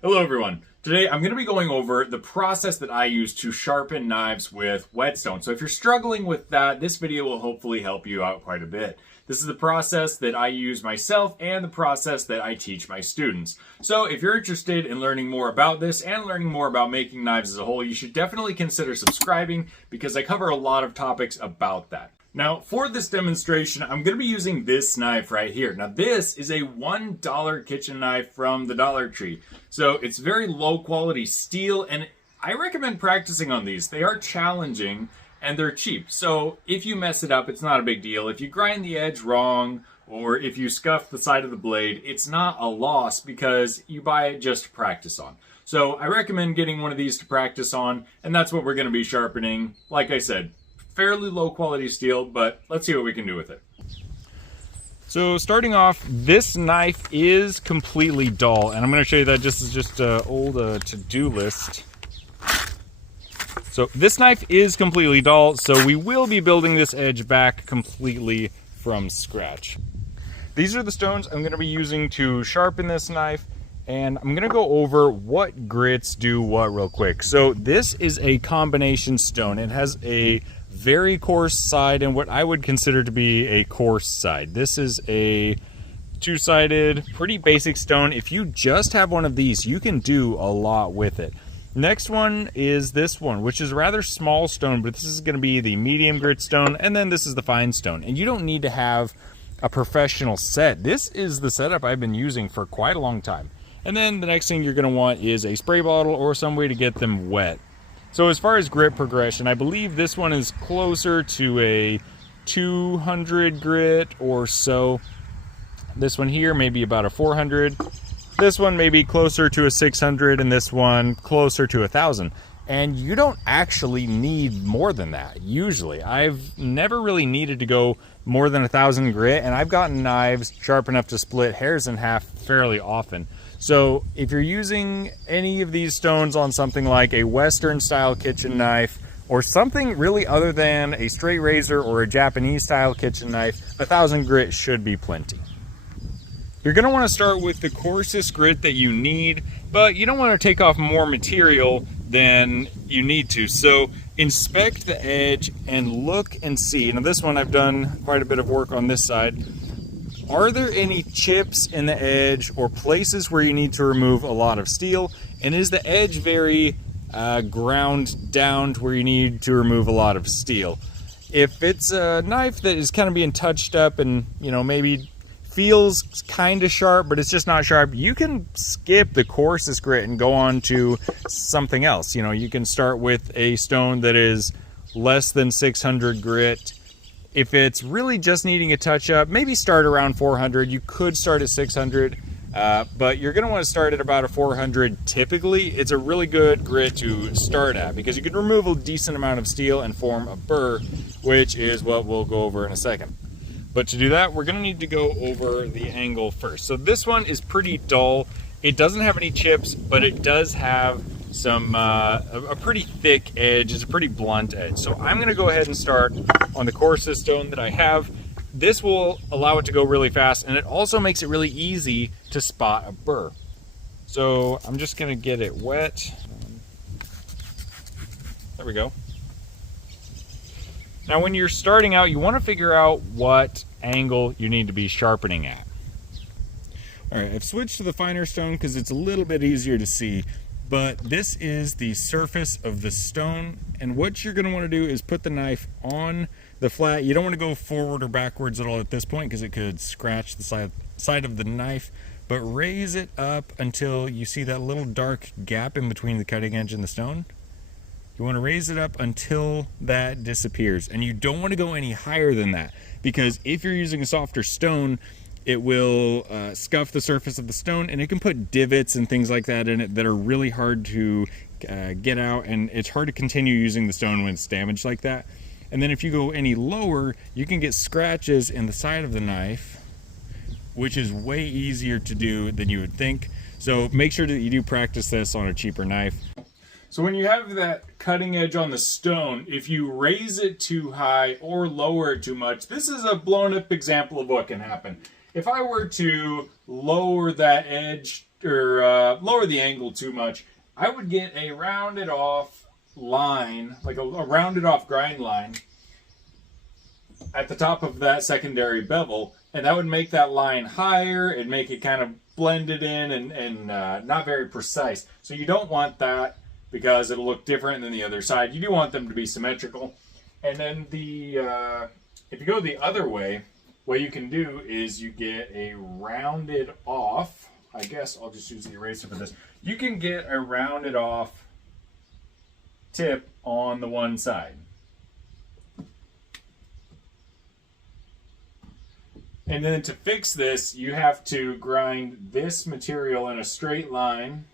Hello everyone. Today I'm going to be going over the process that I use to sharpen knives with whetstone. So if you're struggling with that, this video will hopefully help you out quite a bit. This is the process that I use myself and the process that I teach my students. So if you're interested in learning more about this and learning more about making knives as a whole, you should definitely consider subscribing because I cover a lot of topics about that. Now, for this demonstration, I'm going to be using this knife right here. Now, this is a $1 kitchen knife from the Dollar Tree. So it's very low quality steel, and I recommend practicing on these. They are challenging and they're cheap. So if you mess it up, it's not a big deal. If you grind the edge wrong, or if you scuff the side of the blade, it's not a loss because you buy it just to practice on. So I recommend getting one of these to practice on, and that's what we're going to be sharpening. Like I said, fairly low quality steel, but let's see what we can do with it. So starting off, this knife is completely dull, and I'm going to show you that this is just an old to-do list. So this knife is completely dull, so we will be building this edge back completely from scratch. These are the stones I'm going to be using to sharpen this knife, and I'm going to go over what grits do what real quick. So this is a combination stone. It has a very coarse side and what I would consider to be a coarse side. This is a two-sided, pretty basic stone. If you just have one of these, you can do a lot with it. Next one is this one, which is a rather small stone, but this is going to be the medium grit stone, and then this is the fine stone. And you don't need to have a professional set. This is the setup I've been using for quite a long time. And then the next thing you're going to want is a spray bottle or some way to get them wet. So as far as grit progression, I believe this one is closer to a 200 grit or so. This one here may be about a 400. This one may be closer to a 600, and this one closer to 1,000. And you don't actually need more than that, usually. I've never really needed to go more than 1,000 grit, and I've gotten knives sharp enough to split hairs in half fairly often. So if you're using any of these stones on something like a Western style kitchen knife or something really other than a straight razor or a Japanese style kitchen knife, 1,000 grit should be plenty. You're going to want to start with the coarsest grit that you need, but you don't want to take off more material than you need to. So inspect the edge and look and see. Now this one I've done quite a bit of work on this side. Are there any chips in the edge or places where you need to remove a lot of steel? And is the edge very ground down to where you need to remove a lot of steel? If it's a knife that is kind of being touched up and, you know, maybe feels kind of sharp, but it's just not sharp, you can skip the coarsest grit and go on to something else. You know, you can start with a stone that is less than 600 grit. If it's really just needing a touch up, maybe start around 400. You could start at 600, but you're going to want to start at about a 400 typically. It's a really good grit to start at because you can remove a decent amount of steel and form a burr, which is what we'll go over in a second. But to do that, we're going to need to go over the angle first. So this one is pretty dull. It doesn't have any chips, but it does have some a pretty thick edge. It's a pretty blunt edge. So I'm going to go ahead and start on the coarsest stone that I have. This will allow it to go really fast, and it also makes it really easy to spot a burr. So I'm just going to get it wet. There we go. Now when you're starting out, you want to figure out what angle you need to be sharpening at. All right, I've switched to the finer stone because it's a little bit easier to see, but this is the surface of the stone, and what you're going to want to do is put the knife on the flat. You don't want to go forward or backwards at all at this point because it could scratch the side of the knife, but raise it up until you see that little dark gap in between the cutting edge and the stone. You want to raise it up until that disappears, and you don't want to go any higher than that because if you're using a softer stone, it will scuff the surface of the stone, and it can put divots and things like that in it that are really hard to get out, and it's hard to continue using the stone when it's damaged like that. And then if you go any lower, you can get scratches in the side of the knife, which is way easier to do than you would think. So make sure that you do practice this on a cheaper knife. So when you have that cutting edge on the stone, if you raise it too high or lower it too much, this is a blown up example of what can happen. if I were to lower that edge or lower the angle too much, I would get a rounded off line, like a rounded off grind line at the top of that secondary bevel, and that would make that line higher and make it kind of blended in and not very precise. So you don't want that because it'll look different than the other side. You do want them to be symmetrical. And then if you go the other way, what you can do is you get a rounded off, I guess I'll just use the eraser for this. You can get a rounded off tip on the one side. And then to fix this, you have to grind this material in a straight line.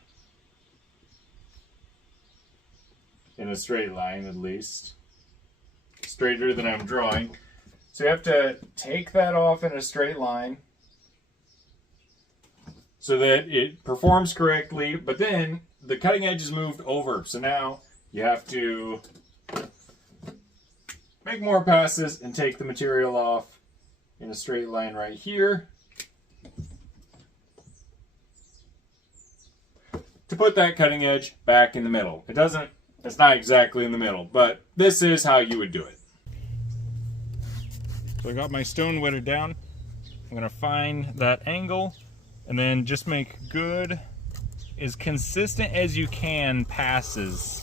In a straight line, at least. Straighter than I'm drawing. So you have to take that off in a straight line so that it performs correctly, but then the cutting edge is moved over. So now you have to make more passes and take the material off in a straight line right here to put that cutting edge back in the middle. It's not exactly in the middle, but this is how you would do it. So I got my stone wetted down. I'm gonna find that angle and then just make good, as consistent as you can passes.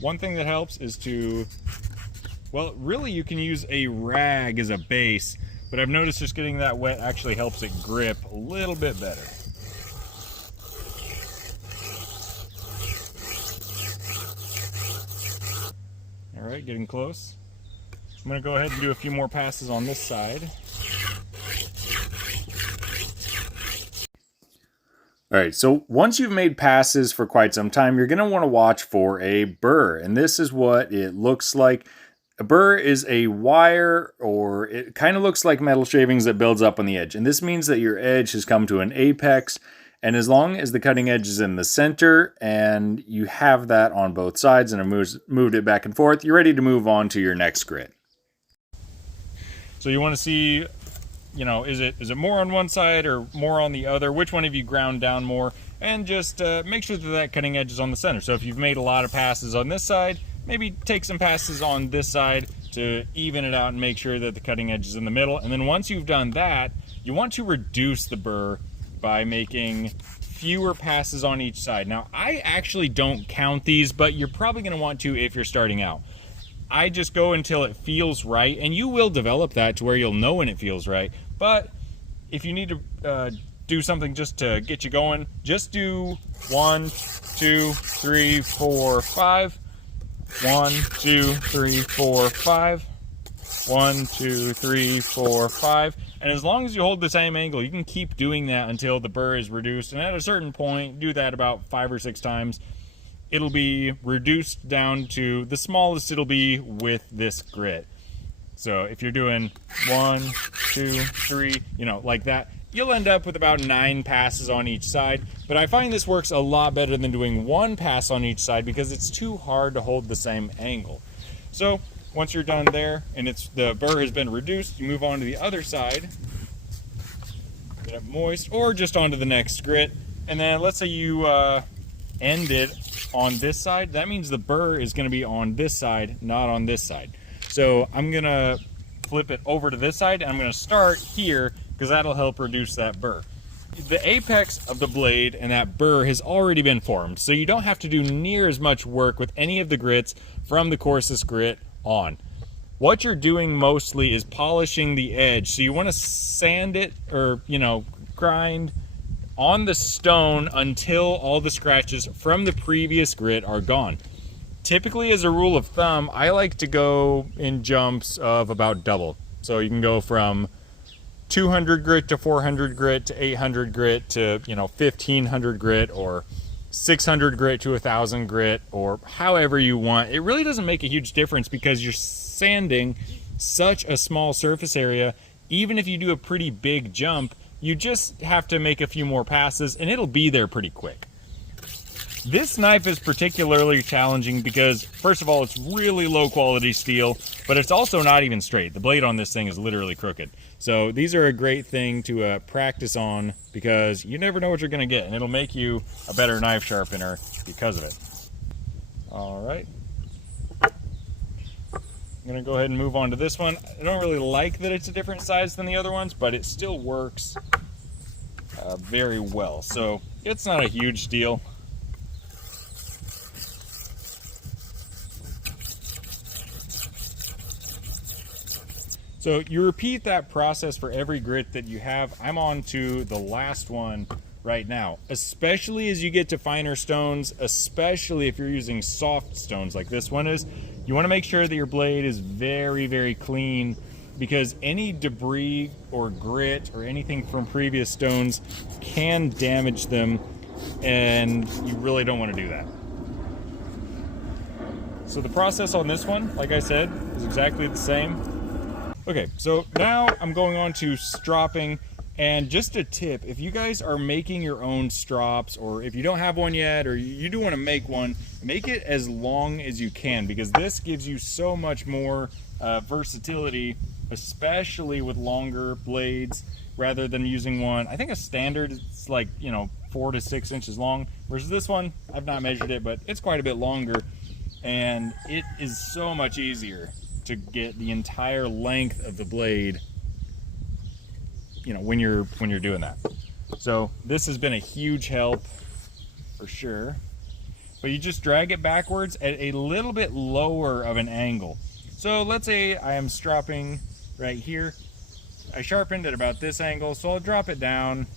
One thing that helps is to, well, really you can use a rag as a base, but I've noticed just getting that wet actually helps it grip a little bit better. All right, getting close. I'm gonna go ahead and do a few more passes on this side. All right, so once you've made passes for quite some time, you're gonna wanna watch for a burr, and this is what it looks like. A burr is a wire, or it kind of looks like metal shavings that builds up on the edge, and this means that your edge has come to an apex, and as long as the cutting edge is in the center and you have that on both sides and have moved it back and forth, you're ready to move on to your next grit. So you wanna see, you know, is it more on one side or more on the other? Which one have you ground down more? And just make sure that that cutting edge is on the center. So if you've made a lot of passes on this side, maybe take some passes on this side to even it out and make sure that the cutting edge is in the middle. And then once you've done that, you want to reduce the burr by making fewer passes on each side. Now, I actually don't count these, but you're probably gonna want to if you're starting out. I just go until it feels right, and you will develop that to where you'll know when it feels right. But if you need to do something just to get you going, just do 1, 2, 3, 4, 5. 1, 2, 3, 4, 5. 1, 2, 3, 4, 5. And as long as you hold the same angle, you can keep doing that until the burr is reduced. And at a certain point, do that about 5 or 6 times. It'll be reduced down to the smallest it'll be with this grit. So if you're doing 1, 2, 3, you know, like that, you'll end up with about 9 passes on each side. But I find this works a lot better than doing 1 pass on each side because it's too hard to hold the same angle. So once you're done there and the burr has been reduced, you move on to the other side. Get it moist, or just onto the next grit. And then let's say you end it on this side. That means the burr is going to be on this side, not on this side. So I'm going to flip it over to this side, and I'm going to start here because that'll help reduce that burr. The apex of the blade and that burr has already been formed, so you don't have to do near as much work with any of the grits from the coarsest grit on. What you're doing mostly is polishing the edge. So you want to sand it, or, you know, grind on the stone until all the scratches from the previous grit are gone. Typically, as a rule of thumb, I like to go in jumps of about double. So you can go from 200 grit to 400 grit to 800 grit to, you know, 1500 grit, or 600 grit to 1000 grit, or however you want. It really doesn't make a huge difference because you're sanding such a small surface area. Even if you do a pretty big jump, you just have to make a few more passes and it'll be there pretty quick. This knife is particularly challenging because, first of all, it's really low quality steel, but it's also not even straight. The blade on this thing is literally crooked. So these are a great thing to practice on, because you never know what you're going to get, and it'll make you a better knife sharpener because of it. All right. I'm going to go ahead and move on to this one. I don't really like that it's a different size than the other ones, but it still works very well. So it's not a huge deal. So you repeat that process for every grit that you have. I'm on to the last one right now, especially as you get to finer stones, especially if you're using soft stones like this one is. You want to make sure that your blade is very, very clean, because any debris or grit or anything from previous stones can damage them, and you really don't want to do that. So the process on this one, like I said, is exactly the same. Okay, so now I'm going on to stropping, and just a tip, if you guys are making your own strops, or if you don't have one yet, or you do want to make one, make it as long as you can, because this gives you so much more versatility, especially with longer blades, rather than using one. I think a standard is like, 4 to 6 inches long, whereas this one, I've not measured it, but it's quite a bit longer, and it is so much easier to get the entire length of the blade, when you're doing that. So this has been a huge help for sure. But you just drag it backwards at a little bit lower of an angle. So let's say I am stropping right here. I sharpened at about this angle, so I'll drop it down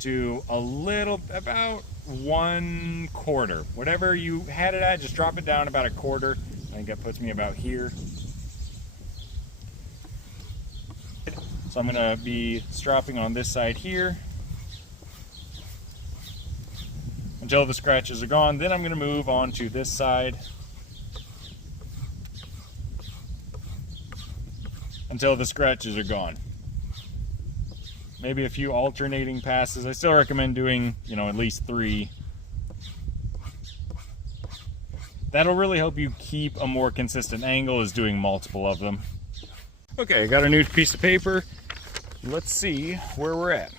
to about 1/4. Whatever you had it at, just drop it down about 1/4. I think that puts me about here. So I'm going to be stropping on this side here until the scratches are gone. Then I'm going to move on to this side until the scratches are gone. Maybe a few alternating passes. I still recommend doing, at least 3. That'll really help you keep a more consistent angle, is doing multiple of them. Okay, I got a new piece of paper. Let's see where we're at.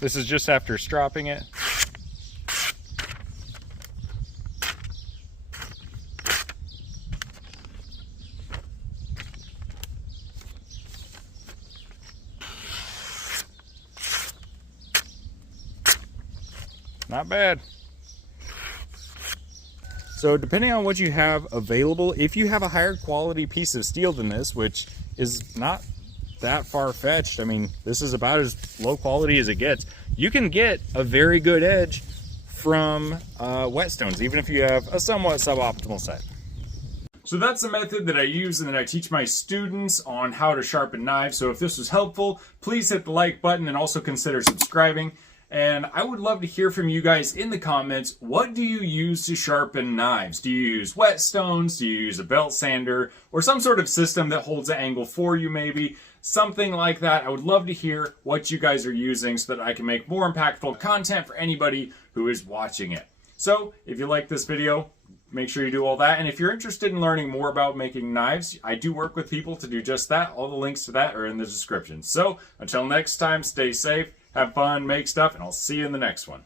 This is just after stropping it. Not bad. So depending on what you have available, if you have a higher quality piece of steel than this, which is not that far-fetched, I mean, this is about as low quality as it gets, you can get a very good edge from whetstones, even if you have a somewhat suboptimal set. So that's the method that I use and that I teach my students on how to sharpen knives. So if this was helpful, please hit the like button and also consider subscribing. And I would love to hear from you guys in the comments. What do you use to sharpen knives? Do you use whetstones? Do you use a belt sander? Or some sort of system that holds the angle for you maybe? Something like that. I would love to hear what you guys are using so that I can make more impactful content for anybody who is watching it. So if you like this video, make sure you do all that. And if you're interested in learning more about making knives, I do work with people to do just that. All the links to that are in the description. So until next time, stay safe. Have fun, make stuff, and I'll see you in the next one.